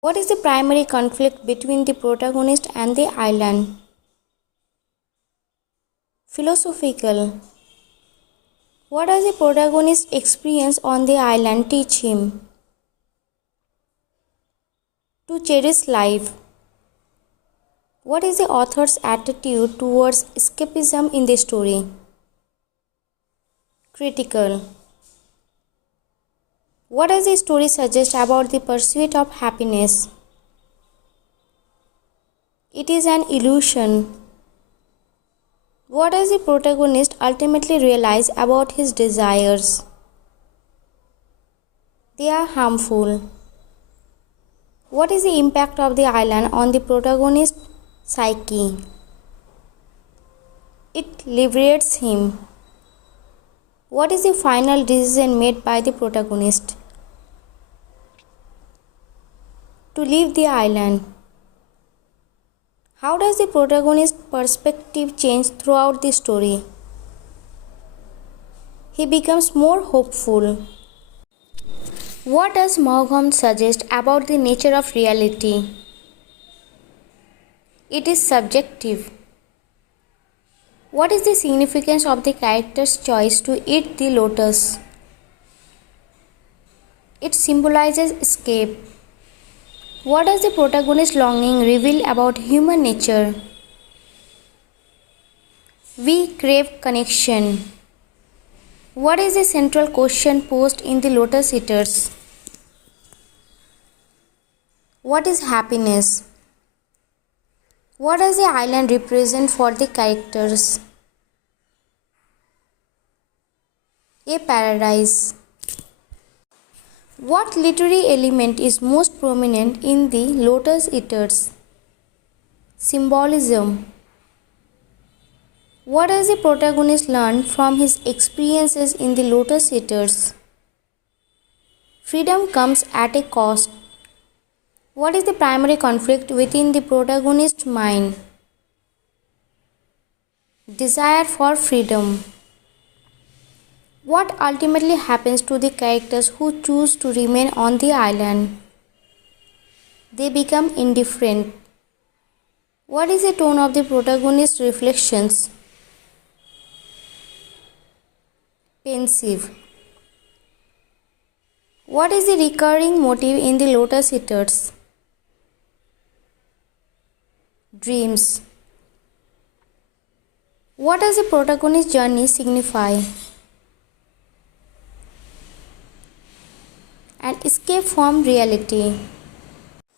What is the primary conflict between the protagonist and the island? Philosophical. What does the protagonist's experience on the island teach him? To cherish life. What is the author's attitude towards escapism in the story? Critical. What does the story suggest about the pursuit of happiness? It is an illusion. What does the protagonist ultimately realize about his desires? They are harmful. What is the impact of the island on the protagonist's psyche? It liberates him. What is the final decision made by the protagonist? To leave the island. How does the protagonist's perspective change throughout the story? He becomes more hopeful. What does Maugham suggest about the nature of reality? It is subjective. What is the significance of the character's choice to eat the lotus? It symbolizes escape. What does the protagonist's longing reveal about human nature? We crave connection. What is the central question posed in the Lotos Eaters? What is happiness? What does the island represent for the characters? A paradise. What literary element is most prominent in the Lotos Eaters? Symbolism. What does the protagonist learn from his experiences in the Lotos Eaters? Freedom comes at a cost. What is the primary conflict within the protagonist's mind? Desire for freedom. What ultimately happens to the characters who choose to remain on the island? They become indifferent. What is the tone of the protagonist's reflections? Pensive. What is the recurring motive in the Lotos Eaters? Dreams. What does the protagonist's journey signify? An escape from reality.